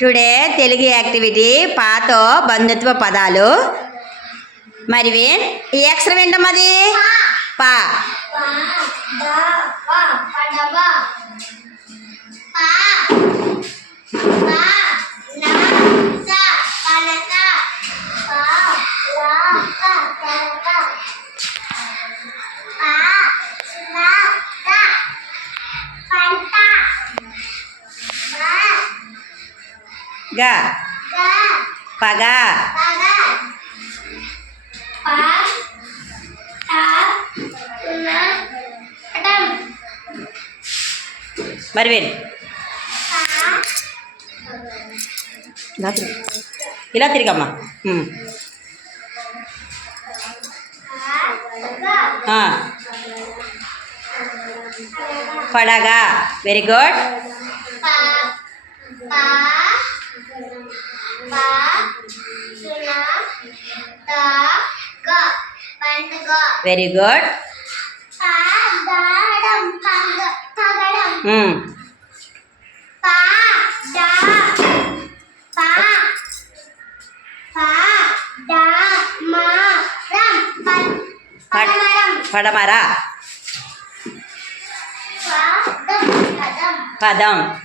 Today Telugu activity పాతో బంధుత్వ పదాలు. మరి ఈ అక్షరం ఏంటమ్మది? పా. గా పగా మరి ఇలా తిరిగమ్మా. పడగా. Very good. Very good. పడమర. పదం.